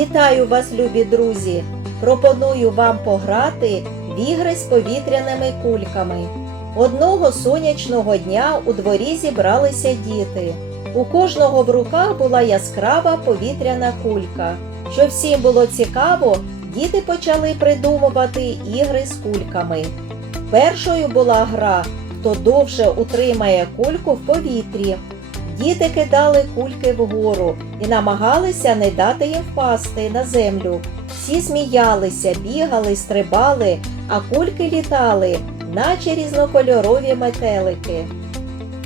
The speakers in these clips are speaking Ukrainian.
Вітаю вас, любі друзі! Пропоную вам пограти в ігри з повітряними кульками. Одного сонячного дня у дворі зібралися діти. У кожного в руках була яскрава повітряна кулька. Щоб всім було цікаво, діти почали придумувати ігри з кульками. Першою була гра, хто довше утримає кульку в повітрі. Діти кидали кульки вгору і намагалися не дати їм впасти на землю. Всі сміялися, бігали, стрибали, а кульки літали, наче різнокольорові метелики.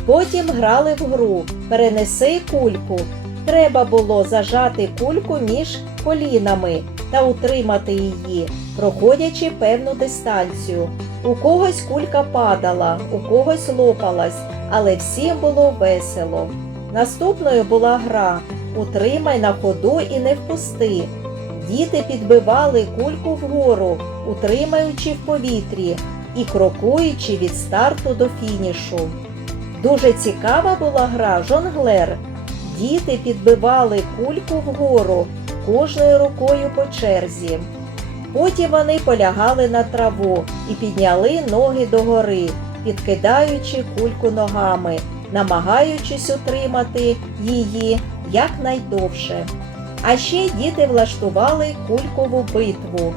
Потім грали в гру Перенеси кульку. Треба було зажати кульку між колінами та утримати її, проходячи певну дистанцію. У когось кулька падала, у когось лопалась, але всім було весело. Наступною була гра Утримай на ходу і не впусти. Діти підбивали кульку вгору, утримаючи в повітрі і крокуючи від старту до фінішу. Дуже цікава була гра жонглер. Діти підбивали кульку вгору кожною рукою по черзі. Потім вони полягали на траву і підняли ноги догори, підкидаючи кульку ногами, намагаючись утримати її якнайдовше. А ще діти влаштували кулькову битву.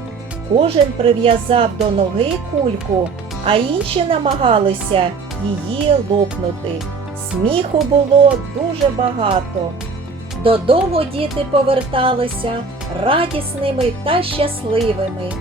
Кожен прив'язав до ноги кульку, а інші намагалися її лопнути. Сміху було дуже багато. Додому діти поверталися радісними та щасливими.